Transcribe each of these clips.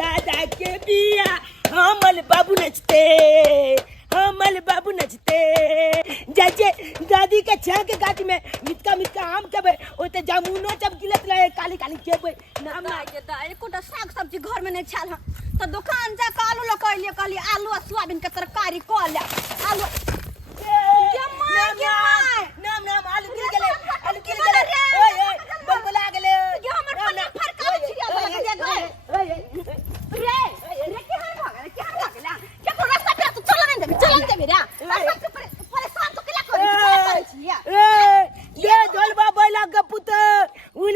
दादा के बिया हमल बाबू नचते जैसे दादी के छह के गाछ में मिटका आम के ओते जामुनो जब गिलत रहे काली के नाम ना के दा एकोटा साग सब्जी घर में नहीं छाल तो दुकान जा के आलू लकैलिए कहली आलू आ सोयाबीन के तरकारी क ले आलू नाम आलू गिर गेले ओए बलबला गेले ये हमर पन्ना फरका छिया रे के हर भागले के तो रास्ता पे तू चल नहीं दे रे परेशान तो केला करे छिया ये ढोलबा बैला के पुत उल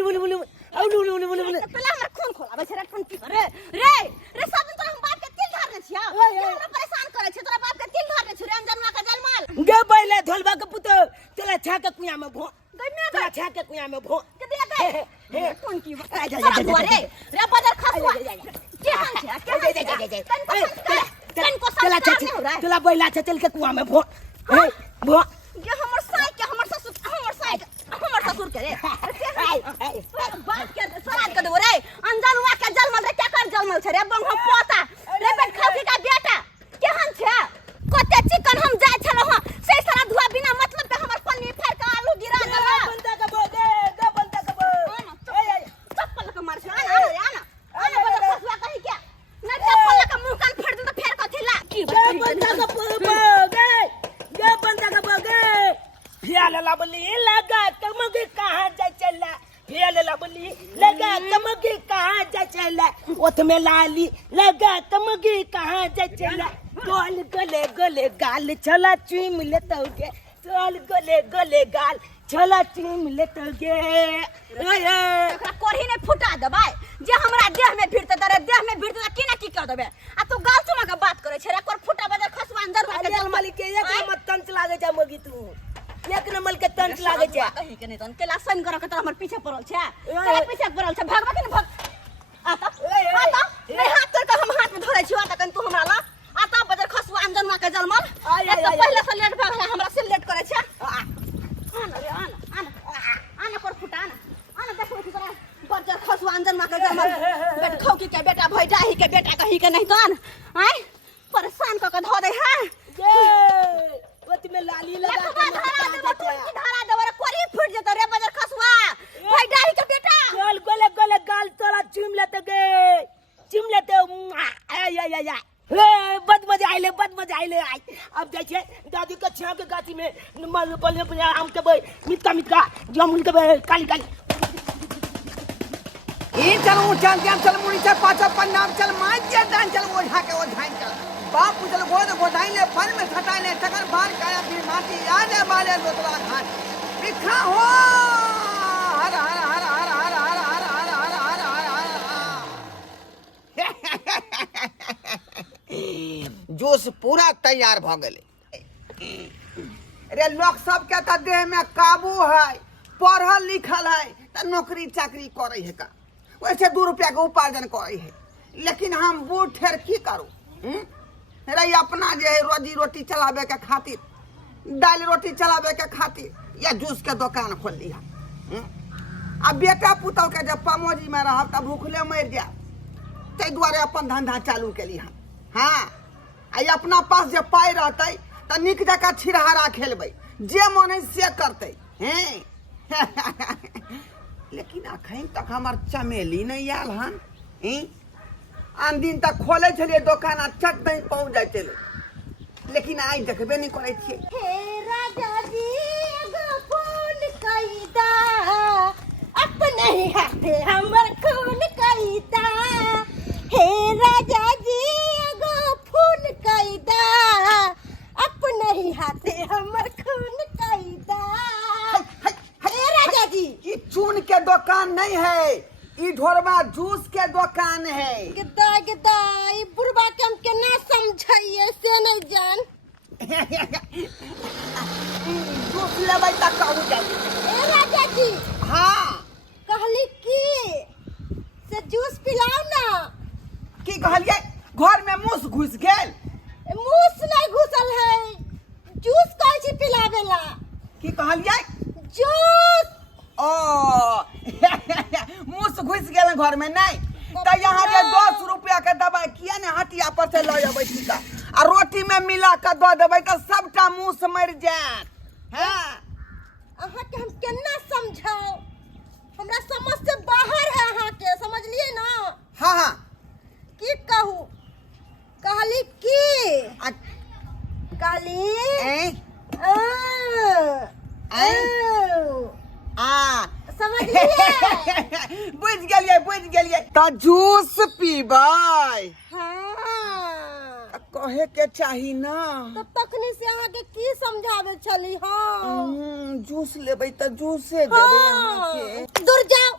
पहले हमर खून खोलाबे छै रटपन की रे सब दिन तोरा हम बाप के तिल धारने छिया हमरा परेशान करे छै तोरा बाप के तिल धारने छै रे अंजनवा के जलमाल गे बैला ढोलबा के पुत चला छा के कुया में भो चला छा के कुया में भो के दे हे कौन की रे बदर खसवा के हन छै तन को चला बैला चल के कुआ में भो भो ये हमर ससुर के रे बात के सराद के दो रे अंजनवा के जलमल रे केकर जलमल छै रे बंग हम पोता रे बेट खौकी का बेटा केहन छै कते चिकन हम जाय छलो ह से सारा धुआ बिना मतलब पे हमर पन्नी फाड़ के आलू गिरा देला बंदा के बो चप्पल के मार छै आना बदर खसवा कहि के न चप्पल के मुंह कान फाड़ दे तो फेर कथि ला की बंदा के बो गे फियाल लबली लगा कमगे कहां जा चला फियाल लबली लगा कमगे कहां जा चला ओथ में लाली लगा कमगे कहां जा चला गोल गले गाल छला चुम लेतोगे गोल गले गाल छला चुम लेतोगे ओए कोरही ने फुटा देबै जे हमरा देह में भिड़ते तरे देह में भिड़ते की ना की कर देबे आ तू गाल चुमा के बात करे छै रे कोर फुटा बदर खसवा अंदर के जलमल के एक नंबर तंच लागे जा मगी तू एक नंबर के तंच लागे छै कहि के नहीं तन केला सन कर के त हमर पीछे पड़ल छै तेरे पीछे पड़ल छै भागबा के भाग आता नहीं हाथ तोड़ के हम हाथ में धरे छी आता कन तू हमरा ला आता बदर खसवा अंजनवा के जलमल एक तो पहले से लेट भागला हमरा से लेट करे छै आना कोर फुटा आना देखो कि तोरा बदर खसवा अंजनवा के जलमल बेट खौकी के बेटा भैडाही के बेटा कहि के नहीं तन आय परेशान क के ध दे है ओत में लाली लगा के धारा देवर कोरी फूट जतो रे बदर खसवा भैडाही के बेटा गोले गाल तोरा चुम लेते आय बद मजा आइले अब देखिए दादी के छह के गाछी में बोले आम के मिटका जामुन के काली ई चल मुड़ी चल पाछा पन्नाम चल मांझे दान चल ओढ़ा के ओढ़ाई चल बाप चल गोदाई ले फल में छटाई ले तकर बार काया फिर माटी याद माले लोतरा घाट बिखा हो हर जोश पूरा तैयार भ गेले रे लोग सब के त देह में काबू है पढ़ल लिखल है त नौकरी चाकरी करे है का वैसे 2 रुपया के उपार्जन करे है लेकिन हम बूढ़ ठेर की करू रे अपना जे है रोजी रोटी चलावे के खातिर दाल रोटी चलावे के खातिर या जूस के दुकान खोल लिया अब बेटा पुतौ के जब पमोजी में रह तब भूखले मर जा ते दुआरे अपन धंधा चालू के लिया हाँ आ अपना पास जब पाई रहते त निक जका छिरहारा खेलबै जे मन है से करते हैं लेकिन अखन तक हमार चमेली नहीं आयल हन आन दिन तक खोले छलिए दुकान अच्छा नहीं पहुंच जाए चले लेकिन आज देखबे नहीं करे छिए हे राजा जी एगो फूल कैदा अपने ही हाथे हमर खून कैदा हे राजा जी एगो फूल कैदा अपने ही हाथे हमर खून कैदा हे राजा जी ई चून के दुकान नहीं है ई ढोरबा जूस के दुकान है गदा ई बुढ़बा के हम केना समझाइए से नहीं जान जूस लेबै त कहू जाई ए राजा जी हाँ कहली की से जूस पिलाओ ना की कहलिए घर में मूस घुस गेल मूस नहीं घुसल है जूस कहै छी पिलावेला की कहलिए जूस ओ मूस घुस गेल घर में नहीं तो यहाँ के 10 रुपया हटिया पर से ले अबै छी का आ रोटी में मिला के दऽ देबै तऽ सबटा मुंह से मरि जायत। हाँ अहाँ के हम केना समझाओ, हमरा समझ से बाहर है अहाँ के, समझलिए ना। हाँ हाँ की कहू, कहली की आ- कहली ऐं? आ, आ समझलिए। बुझ गेलिए तऽ जूस पीबै हाँ कहे के चाही ना। तो तखनी से अहाँ के की समझावे छली। हाँ जूस लेबै तऽ जूसे देबै अहाँ के। दूर जाओ,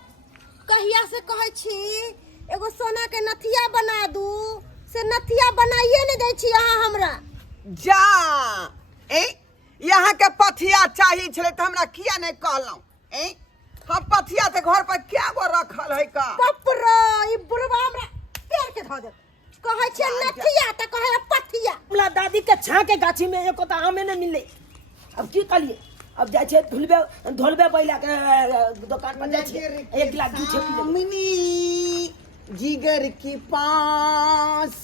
कहिया से कहै छी एगो सोना के नथिया बना दू, से नथिया बनाइए नहीं दै छी अहाँ हमरा। जा ए यहाँ के पथिया चाहिए छले तऽ हमरा किया नहीं कहलौं। ए हम पथिया ते घर पर क्या गो रखल है का। बाप रे ई बुढ़वा हमरा पेड़ के धो दे, कहै छै नथिया त कहै पथिया। हमरा दादी के छा के गाछी में एको तो आमे नहीं मिले। अब की करिए, अब जाय छे धोलबे बैला के दुकान पर जाय छे, एक गिलास दूध पी ले। मिनी जिगर के पास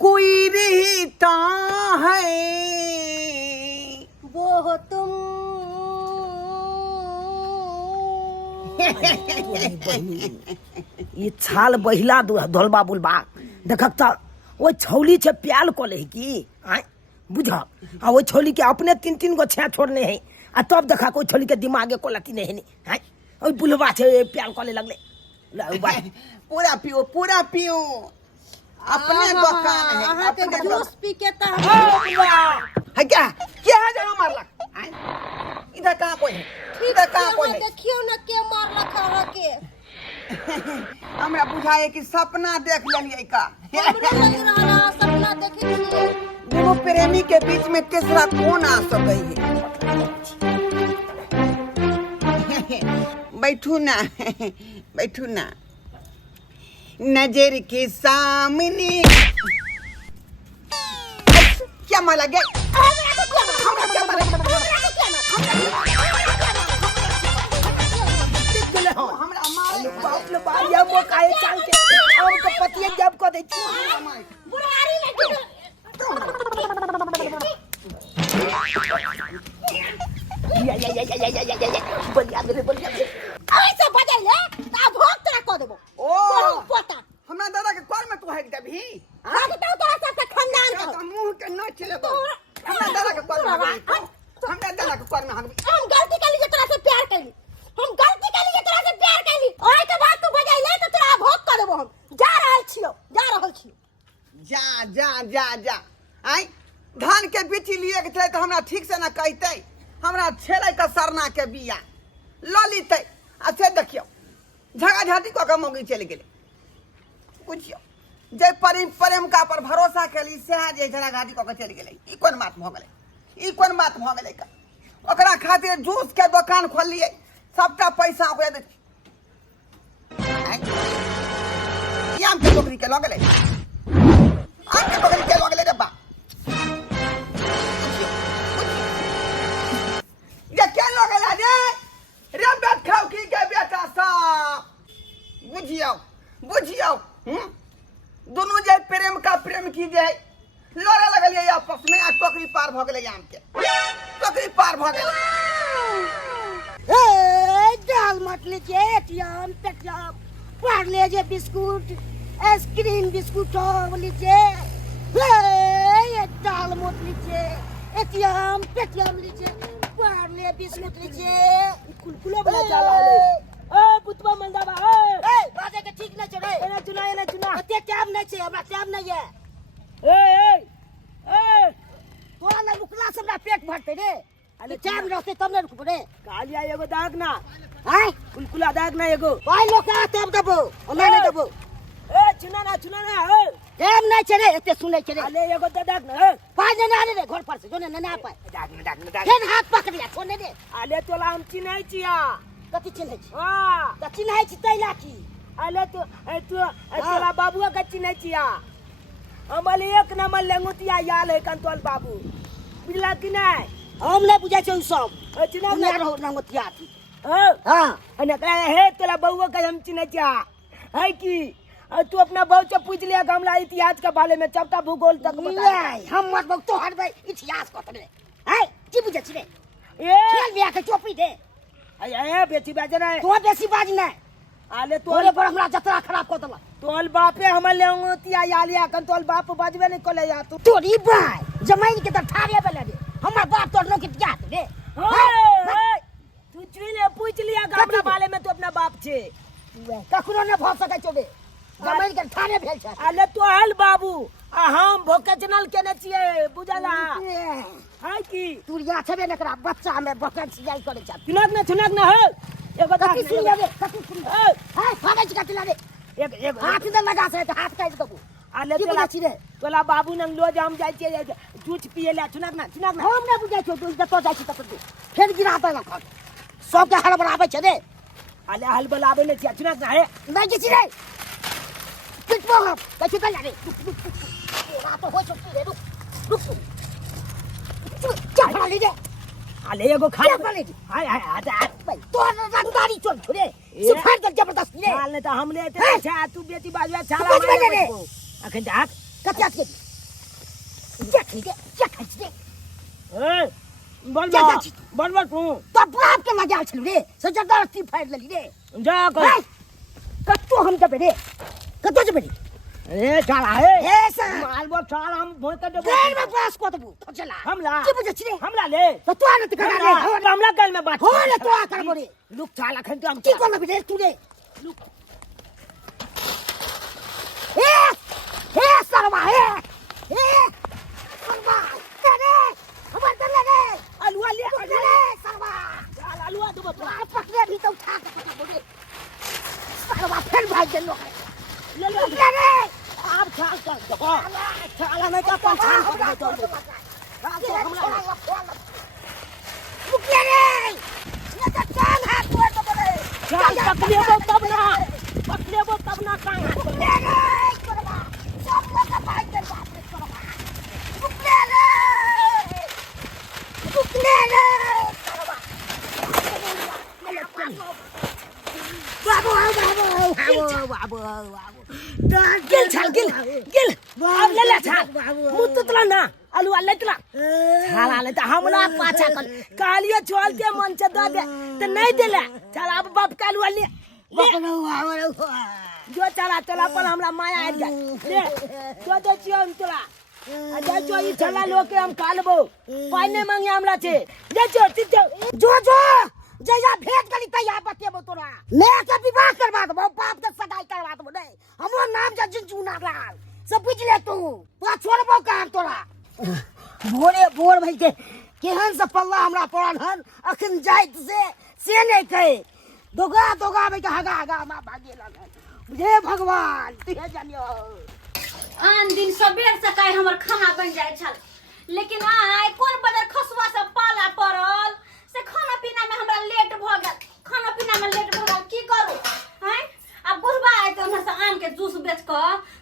कोई रहता है वो हो तुम। ये छाल बहिला धोलबा बुलबा देखक त ओ छौली छे प्याल को ले की आय बुझ आ ओ छौली के अपने तीन गो छे छोड़ने है आ तब देखा कोई छौली के दिमागे को लती नहीं है आय ओ बुलबा छे प्याल को ले लगले पूरा पियो अपने दुकान है अहाँ के अपने जूस पी के त है क्या है जरा मार लग इधर कहाँ कोई है, इधर कहाँ कोई है। देखियो ना के मार रखा अहाँ के। हमरा बुझाए कि सपना देख लेलिए का। हमरा लग रहा सपना देखे छिए। दोनों प्रेमी के बीच में तीसरा कौन आ सकई है। बैठू ना नजर के सामने क्या माला गया। बाप रे बाप ये मो काहे चाल के हम के पतिये जब को दे छी बुढ़ारी लगी या बलिया दे ऐसे बदल ले त भोग तोरा क देबो। ओ पोता हमरा दादा के कर में तू है देबही हां तो तोरा सब खानदान तो का मुंह के न चले दो। हमरा दादा के कर में हमरा दादा के कर में हम गलती कर ली तोरा से प्यार कैली, हम गलती कर ली तोरा से प्यार कैली ओए के बाद तू बजाई ले तो तोरा भोग क देबो। हम जा रहल छियो जा आई धान के बिटी लिए के चले तो हमरा ठीक से ना कहते हमरा छेले का सरना के बिया ललिते आ से देखियो झगा झाटी को मौगी चल गेले। बुझियो जे प्रेम का पर भरोसा केली से जे झगा झाटी को चल गेले। ई कोन बात भ गेले का ओकरा खातिर जूस के दुकान खोलिए सबटा पैसा ओकरा दे। आम के बकरी के लगले डब्बा ये क्या लगला रे बेट खाओ की के बेटा सा। बुझियो दोनों जे प्रेम की जाए लड़ा लगलिए आपस में आ टोकरी पार भ गेले। आम के टोकरी पार भ गेले। ए दाल मत लीजिए एटीएम पेटीएम पार लीजिए बिस्कुट आइसक्रीम बिस्कुट लीजिए। ये दाल मत लीजिए एटीएम पेटीएम लीजिए पार ले बिस्कुट लीजिए। कुलकुलो बना जाला ए पुतवा मंदाबा ए बाजे के ठीक न चढ़े एना चुना अते टाइम नहीं छे, हमरा टाइम नहीं है। ए तोरा ना रुकला से हमरा पेट भरते रे। अरे टाइम रहते तब न रुकबो रे। कालिया एगो दाग ना हैं कुलकुला दाग ना एगो भाई लोग का तब देबो हमरा नहीं देबो। ए चुना ना टाइम नहीं छे रे एते सुनै छे रे। अले एगो दाग ना पाँच ना रे घर पर से जो ना पाए दाग फेन हाथ पकड़िया छोड़ने दे। अले तोला हम चिन्है छिया कथी चिन्है छी हां त चिन्है छी तैला की। अले तोला बाबुआ के चिन्है छिया हमले एक नंबर लेंगुतिया याल है कंतोल बाबू बुझला कि नहीं। हम नहीं बुझै छै उ सब चिन्ह ना रहो रंगोतिया थी। हां हां अने कहे हे तोला बउआ के हम चिन्है छिया है कि और तू अपना बहू से पूछ लिया हमला इतिहास के बारे में चौथा भूगोल तक बता नहीं हम मत बक तो हट भाई इतिहास को तने है की बुझे छिने ए खेल बिया के चोपी दे ए बेटी बाजे ना तो बेसी बाज ना आले तोरे पर हमरा जतरा खराब कर दला तोल बापे हमर लेंगतिया यालिया कन तोल बाप बजबे नहीं कोले या तू तोरी भाई जमाइन के त ठारे बेले दे हमर बाप तोड़ नो के क्या दे तू चुने पूछ लिया हमरा बारे में तो अपना बाप छे कखनो न भ सकै छोबे जमाइन के ठारे भेल छ आले तोल बाबू आ हम भोकेशनल केने छिए बुझला हाय की तुरिया छबे न करा बच्चा हमें बकट सियाई करे छ सुनक ना हो एगो कति सुन ले कति सुन है फाड़े छ कति लादे एक हाथ न लगा से हाथ काट दबू आले की तोला बुझे छिरे तोला बाबू नंग लो जाम जाय छिए दूध पिए ला सुनक ना हम न बुझे छो तू जतो जाय छी ततो फेर गिराता न खट सब के हड़ बराबर छ दे आले हल बलाबे ले छिए सुनक ना है नहीं किसी रे किट मो हम कछु कर रे रात हो छुट्टी रे रुक क्या खा लीजिए आले एगो खा क्या खा लीजिए हाय हाय आजा भाई तो रंगदारी चल छोड़े सिफार तक जबरदस्त रे हाल ने तो हमने ते अच्छा तू बेटी बाजवा छाला कुछ बने रे अखन जाक कतिया के क्या खीगे क्या खीगे ए बोल क्या बोल तू तो बाप के मजा चल रे सजदा सिफार लली रे जा कर कत्तो हम जबे रे कत्तो जबे रे ए छाला है ऐसा माल बो छाला हम भोत दे गैर में पास को तो फचला हमला की बुझे छिरे हमला ले तो तू आने तक रे हमला गल में बात हो ले तो आ कर मोरे लुक छाला खन हम की कोन बे तू रे ए सरवा ए सरवा करे हमर दले रे अलुआ ले सरवा चल अलुआ दो पकड़े भी तो उठा के पकड़ मोरे सरवा फिर भाग गेलो ले ले रे आप छाल कर दो छाला नहीं का पंछान कर दो रुकिए रे ये तो चांद हाथ में तो बोले चल पकड़े वो तब ना कांग हाथ कर रुकिए रे करवा सब लोग का भाग के बाप रे करवा रुकिए रे करवा बाबू गिल अब ले ले छाल मुत तला ना अलुआ ले तला छाला ले त हमला पाछा कर कालिया छोल के मन से दे दे त नहीं देले चल अब बाप का अलुआ ले जो चला चला पर हमरा माया आ गया ले तो दे छियो हम तोला अजय जो ई चला लोके हम कालबो पानी मांगे हमरा छे जे जो जया भेंट करी तैयार बतेबो तोरा मैं के विवाह करवा दबो बाप के सगाई करवा दबो नहीं हमरो नाम जा जिंचुना लाल सब बुझ ले तू छोड़बो काम तोरा भोर भई के केहन से पल्ला हमरा पड़ल हन अखन जाइत से नहीं कहे दोगा भई के हगा मा भागे लागल हे भगवान तुहे जानियो आन दिन सबेर से काहे हमर खाना बन जाय छल लेकिन आइ कोन बदर खसुआ से पाला पड़ल से खाना पीना में हमरा लेट भ गेल खाना पीना में लेट भ गेल की करू हैं अब बुढ़बा आइ त हमरा से आम के जूस बेच क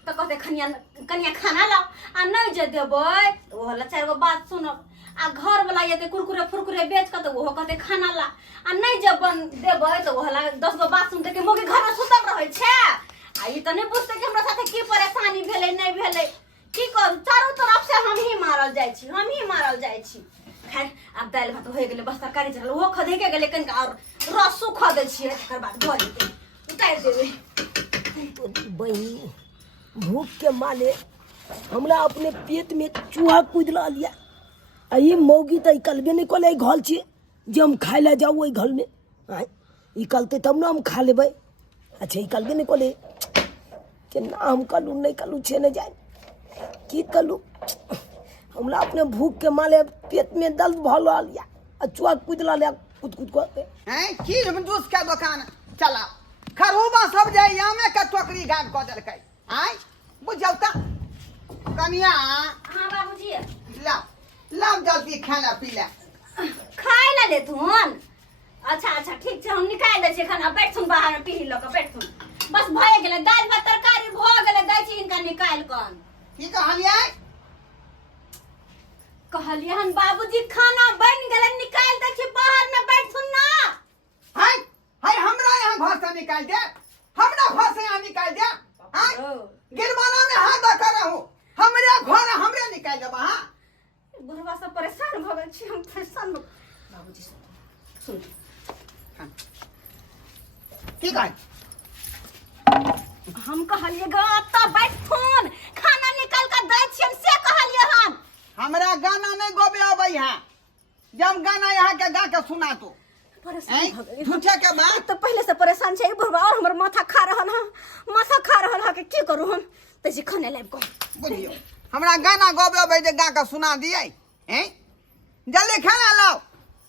त कहते कनिया खाना लाओ आ नहीं जे देबै त ओहला चार गो बात सुनब आ घर वाला ये कुरकुरे फुरकुरे बेच क त ओहो कहते खाना ला आ नहीं जब देबै त ओहला 10 गो बात सुनते के मोगे घर में सुतल रहै छै आ ई त नहीं बुझते कि हमरा साथे की परेशानी भेलै नहीं भेलै की करू चारों तरफ से हम ही मारल जाय छी खैर अब दाल भात हो गेलै बस तरकारी चल ओहो खदे के गेलै कनिका और रसो खदे छियै तकर बाद घर के उतार देबै बहनी भूख के मारे हमरा अपने पेट में चूहा कूद लिया आ ये मौगी तो कलबे नहीं कल घर छे जे हम खाए ला जाऊ ओई घर में ई कलते तब ना हम खा लेबै अच्छा ई कलबे नहीं कले के ना हम कलू नहीं कलू छे नहीं जाए की कलू हमरा अपने भूख के मारे पेट में दर्द भल लिया आ चूहा कूद लिया कूद करते हैं की जूस का दुकान चला खरूबा सब जाए यामे का टोकरी गाड़ क देलकै आय बुझौता कनिया हां बाबूजी ला जल्दी खाना पी ले खाए ला ले थुन अच्छा ठीक छै हम निकाल दै छी खाना बैठ थुन बाहर में पी ल के बैठ थुन बस भए गेलै दाल भात तरकारी भ गेलै दै छी इनका निकाल कन की कहलियै कहलियन बाबूजी खाना बन गेलै निकाल दै छी बाहर में बैठ थुन ना हाय हमरा यहाँ घर से निकाल दे हमरा घर से यहाँ निकाल दे हाँ गिरमाना में हाथ कर रहा हूँ हमरे घर हमरे निकाल देबा हाँ बुढ़वा सब परेशान भ गेल छी हम परेशान बाबूजी सुन की कहे हम कहलिए ग त बैठ फोन खाना निकाल कर दै छी हम से कहलिए हम हमरा गाना नहीं गोबे अबै है जब गाना यहाँ के गा के सुना तो परेशान भ गेल झूठे के बात तो पहले से परेशान छै बुढ़वा और हमर माथा खा रहल ह माथा खा रहल ह के की करू हम तैसे खाने लायब को बुझियो हमरा गाना गोबे अबै जे गा के सुना दिए हैं जल्दी खाना लाओ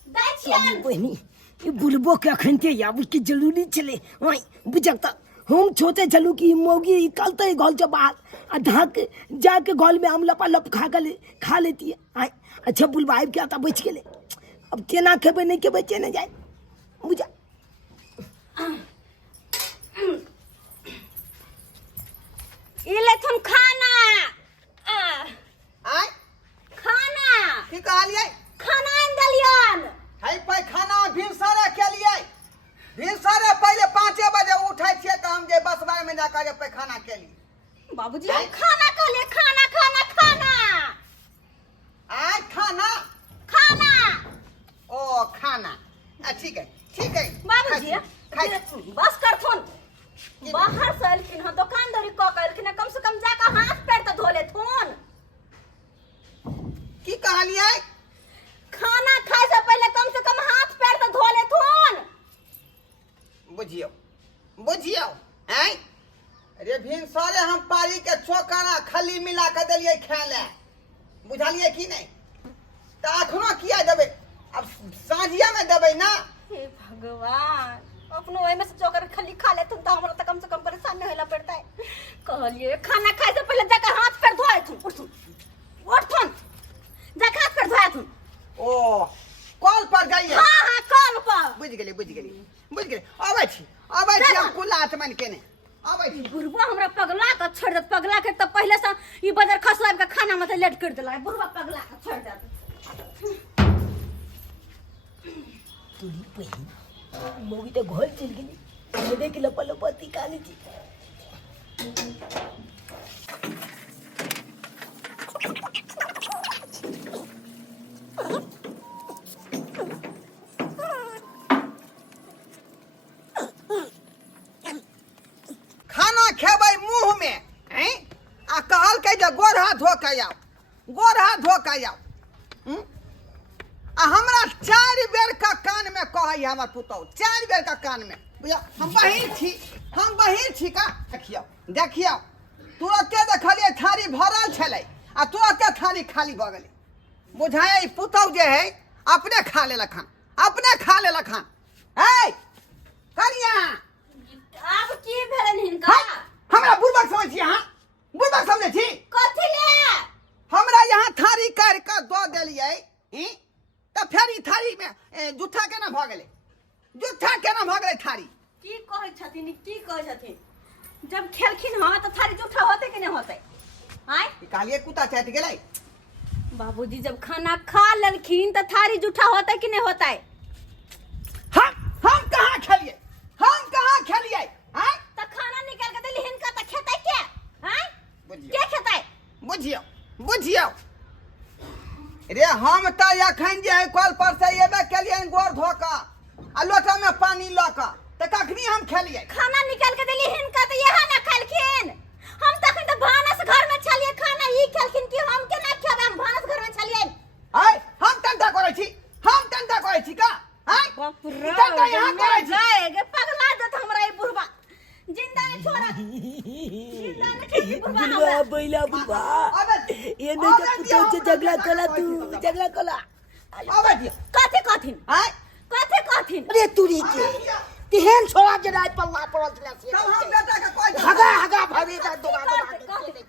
दै छी बहनी ये बुलबो के अखनते आबू के जरूरी चले वही बुझता हम छोटे चलू कि मोगी निकलते घोल के बाहर आ ढाक जाके घोल में हम लपालप खा लेती है आय अच्छा बुलवाइब क्या था बच गेले अब केना खेबे नहीं के बचे न जाए बुझा इले तुम खाना आय खाना की कहलिए खाना आन दलियन है पे खाना भिनसरे के लिए भिनसरे पहले 5 बजे उठे छिए तो हम जे बसवा में जाकर जे पे खाना के लिए बाबूजी हम खाना कहले खाना खाना खाना आय खाना खाना ओ खाना ठीक है बाबूजी खाई बस कर थोन बाहर से अलखिन ह दुकानदारी क के अलखिन कम से कम जाकर हाथ पैर तो धो ले थोन की कहलिए खाना खाए से पहले कम से कम हाथ पैर तो धो ले थोन बुझियो हैं अरे भिनसरे हम पारी के चोकाना खली मिला के देलिए खाए ले बुझलिए कि नहीं तो अखनो किया देबे अब साँझिया में देबे ना हे भगवान अपनो ओइ में से चोकर खली खा ले तुम तो हमरा तो कम से कम परेशान नहीं होला पड़ता है कहलिए खाना खाए से पहले जाकर हाथ पैर धोए तुम उठ तुम जाकर हाथ पैर धोए तुम ओ कॉल पर जाइए हां कॉल पर बुझ गेली अबै छी हम कुल आत्मन केने अबै छी बुढ़वा हमरा पगला के छोड़ दे पगला के त पहले से ई बाजार खसलाब के खाना में लेट कर देला बुढ़वा पगला के छोड़ दे तुली बहनी मोगी तो घोल चल गेली देख लपलपती काली जी खाना खेबै मुंह में हैं आ कहल के जे गोड़ हाथ धो के आओ आ हमरा 4 बेर का कान में कहै हमर पुतौ 4 बेर का कान में बुझा हम बहिर छी का देखियो तुरते देखलिए थारी भरल छलै आ तुरते थारी खाली भ गेलै बुझाय ई पुतौ जे है अपने खा लेलक हन ए करिया अब की भेलन हिनका हमरा बुढ़बक समझ छी हां बुढ़बक समझे छी कथि ले हमरा यहाँ थारी काट के दो देलिए तो फिर ई थारी में जूठा केना भ गेलै थारी की कहै छथिन जब खेलखिन हां तो थारी जूठा होते कि नहीं होते आय कहलिए कुत्ता चाट गेलै बाबूजी जब खाना खा लेलखिन तो थारी जूठा होता कि नहीं होता है हम कहाँ खेलिए हैं तो खाना निकाल के देली हिनका तो खेतै के हैं के खेतै बुझियो रे हम तो अखन जे है कल पर से एबे केलिए गोड़ धो के आ लोटा में पानी ल के त कखनी हम खेलिए खाना निकाल के देली हिनका तो यह ना खालखिन हम तखन तो भानस घर में छलिए खाना ई खेलखिन कि हम के ना खेब हम भानस घर में छलिए हम टंटा करै छी का बाप रे टंटा यहाँ करै छी जाएगे पगला देत हमरा ई बुढ़वा जिंदा नहीं छोड़ा जिंदा नहीं छोड़ी बुढ़वा हमरा बैला बुढ़वा ये नहीं तो पुतो से झगड़ा कला अबे दियो कथि अरे तुरी के तिहेन छोड़ा जे रात पल्ला पड़ल छला से तब हम बेटा के कोई हगा भाभी का दुकान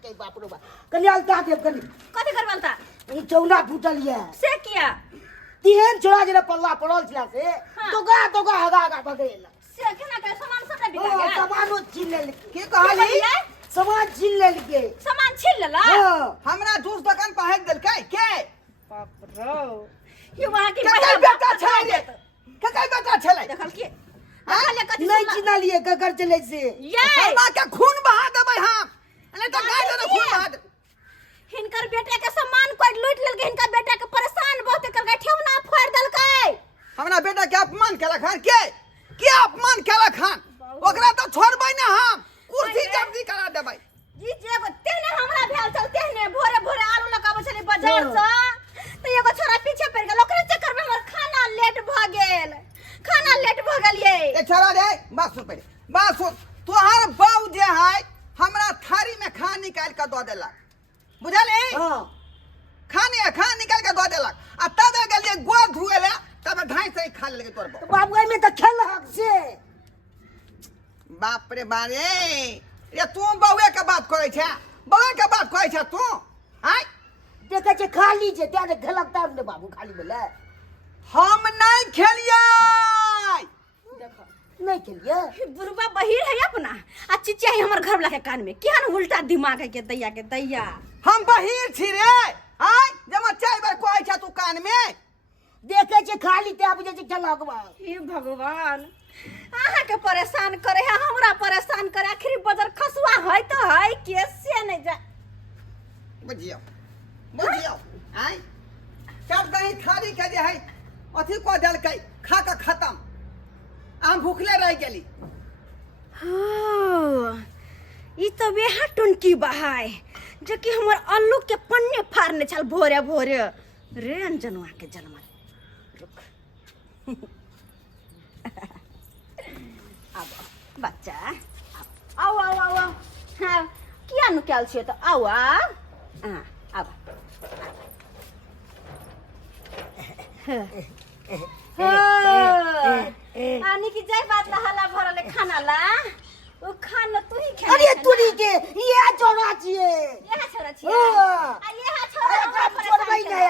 के बाप रे बाप कल्याण का देव कली कथि करबलता ई चौना फूटल ये से किया तिहेन छोड़ा जे पल्ला पड़ल छला से दोगा हगा भगेल से केना के सामान सब नहीं बिका गया सामानो छीन लेल की कहली सामान छीन लेल के सामान छीन लेला हमरा दूस दुकान पर हक देल के बाप रे ये वहां की ककर बेटा छलै देखल के हाँ? देखल कथि नहीं चिन्हा लिए ककर चले से ये हमरा के खून बहा देबै हां तो गाय दे खून बहा दे। हिनकर बेटा के सम्मान कोई लूट लेलकै, हिनकर बेटा के परेशान बहुत करके ठेवना फोड़ देलकै। हमरा बेटा के अपमान केला खान के अपमान केला खान ओकरा तो छोड़बै ना हम कुर्सी जब्दी करा देबै। जी जे तेने हमरा भेल चल तेने भोरे भोरे आलू लगाबै छली बाजार से त एगो छोरा पीछे पड़ गेल, ओकरे चक्कर में हमर खाना लेट भ गेल, खाना लेट भ गेल ये। ए छोरा रे बात सुन पहले बात सुन। तोहर बाऊ जे है हमरा थारी में खाना निकाल के दो देलक बुझली। हां खाना निकाल के दो देलक आ तब गेलिए गोड़ धुए ले तब ढाई से खा लेलकै तोर बाऊ। तो बाबू में तो खेलक से बाप रे बारे ये तू बउए के बात करे छे, बउए के बात करे छे तू। आय देखे छे खाली छे त्या खेलक तब ने बाबू खाली बोले हम नहीं खेलिए। देखो नहीं खेलिए बुरबा बहिर है अपना आ चिचिया है हमर घर वाला के कान में केहन उल्टा दिमाग है के दैया। हम बहिर छी रे। आय जमा चार बार कहै छे तू कान में देखे छे खाली त्या बुझे छे खेलक बा। हे भगवान आहा के परेशान करे है, हमरा परेशान करे, आखिर बजर खसुआ है तो है कैसे नहीं जा। बुझियो आय सब दही थारी के जे है अथी को देलकै खा के खत्म। हम भूखले रह गेली। ई तो बेहा टुनकी बहाय जो कि हमर अल्लू के पन्ने फाड़ने चल भोरे भोरे रे अंजनवा के जन्म रुक। अब बच्चा आओ हाँ किया नु कैल छियै तो आओ हाँ अब आनी की जय बात हला भरले खाना ला ओ खाना तू ही खा। अरे तूनी के ये छोरा छिए यह छोरा छिए हाँ। आ यह छोरा अरे काम छोड़बै नहीं है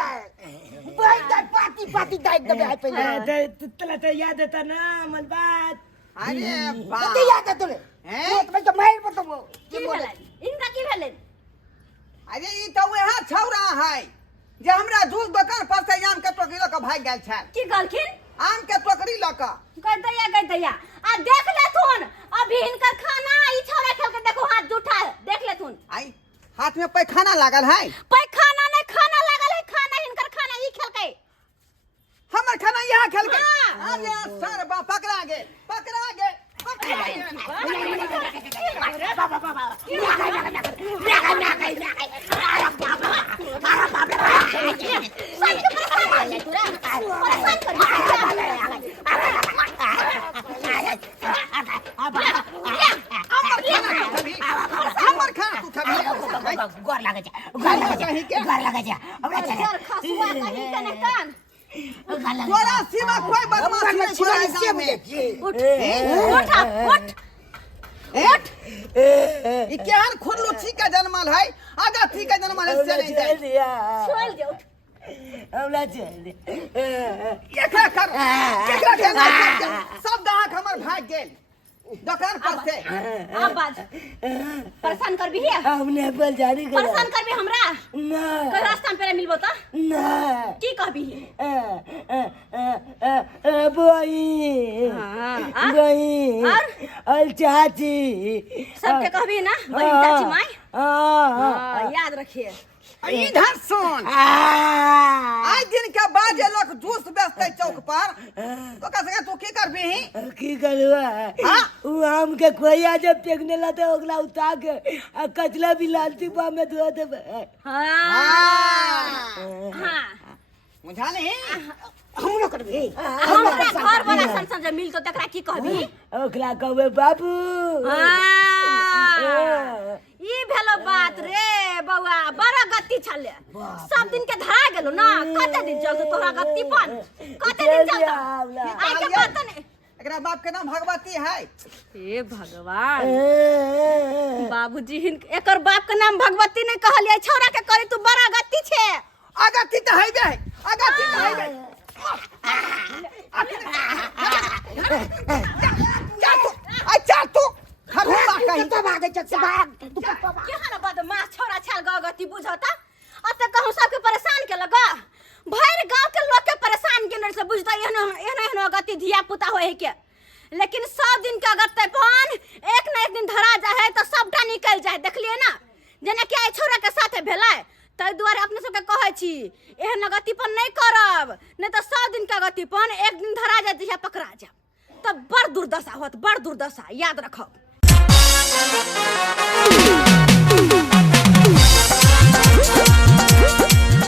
भाई का पाती दाई दबे है पहले तुला तर याद होता ना मन बात। अरे बा कते याद है तोरे हैं? तो मैं तो मार बताबो की भेलै इनका की भेलै। अरे ई तो वह छौरा है जे हमरा दूध दुकान पर से आम के टोकरी लऽ के भाग गेल छै। की गलखिन आम के टोकरी लऽ के गई दैया आ देख ले थुन अभी इनकर खाना ई छोरा खेल के देखो हाथ जूठा देख ले थुन। आई हाथ में पैखाना लागल है। पैखाना नहीं खाना लागल है, खाना इनकर खाना ई खेलकै हमर खाना यहाँ खेल के हाँ। अरे सर बा पकड़ा गेल हमर खाना तू खबी गोर लागे छै घर खसुआ कहीं के नहीं कान तोरा सीमा कोई बदमाश नहीं छोड़ा गांव में। उठ ए? उठ ई केहन खुल्लू छी के जन्मल है आगा थी के जन्मल है से नहीं जाए। छोड़ दे उठ हमरा चल दे एकरा कर सब ग्राहक हमर भाग गेल दुकान पर से। आवाज परेशान कर भी है हमने बोल जानी कर परेशान कर भी हमरा ना कोई रास्ता में मिलबो त ना की कहबी बोई हाँ, बोई और? और चाची सबके कहबी ना बहन चाची माई हाँ याद रखिए। इधर सुन आज दिन के बाद जे लोग जूस बेचते चौक पर तो कह सके तू की करबी की करुआ हाँ? वो आम के खोया जब फेंकने लगे ओकला उठा के आ कचला भी लालती बा में धो देबे हाँ बुझा नहीं हमरो करबे हमरा घर वाला संसन जे मिलतो तकरा की कहबी ओकला कहबे बाबू ई भेलो बात रे बौआ बड़ा गति छले सब दिन के धरा गेलो ना कते दिन चलतो तोरा गति पर कते दिन चलतो आई के पता नहीं एकरा बाप के नाम भगवती है। हे भगवान बाबूजी एकर बाप के नाम भगवती नहीं कहलिए छौरा के करे तू बड़ा गति छे अगति तो है बे अगति तो है बे अच्छा तू खरुआ कहीं तो भागे चक से भाग तू केहन बदमाश छौरा छाल गति बुझता अब तक कहूं सबके परेशान के लगा भर गांव के लोग के परेशान के से बुझता एहन गति धिया पुता होए के लेकिन 100 दिन का गत्ते पान एक न एक दिन धरा जाए तो सबटा निकल जाए देख लिए ना जेना कि आइ छौरा के साथे भेलै ताहि दुआरे अपने सबके कहै छी एहन गतिपन नहीं करब, नहीं तो 100 दिन का गतिपन एक दिन धरा जाए या पकड़ा जाए तब बड़ दुर्दशा होत, बड़ दुर्दशा, याद रखब।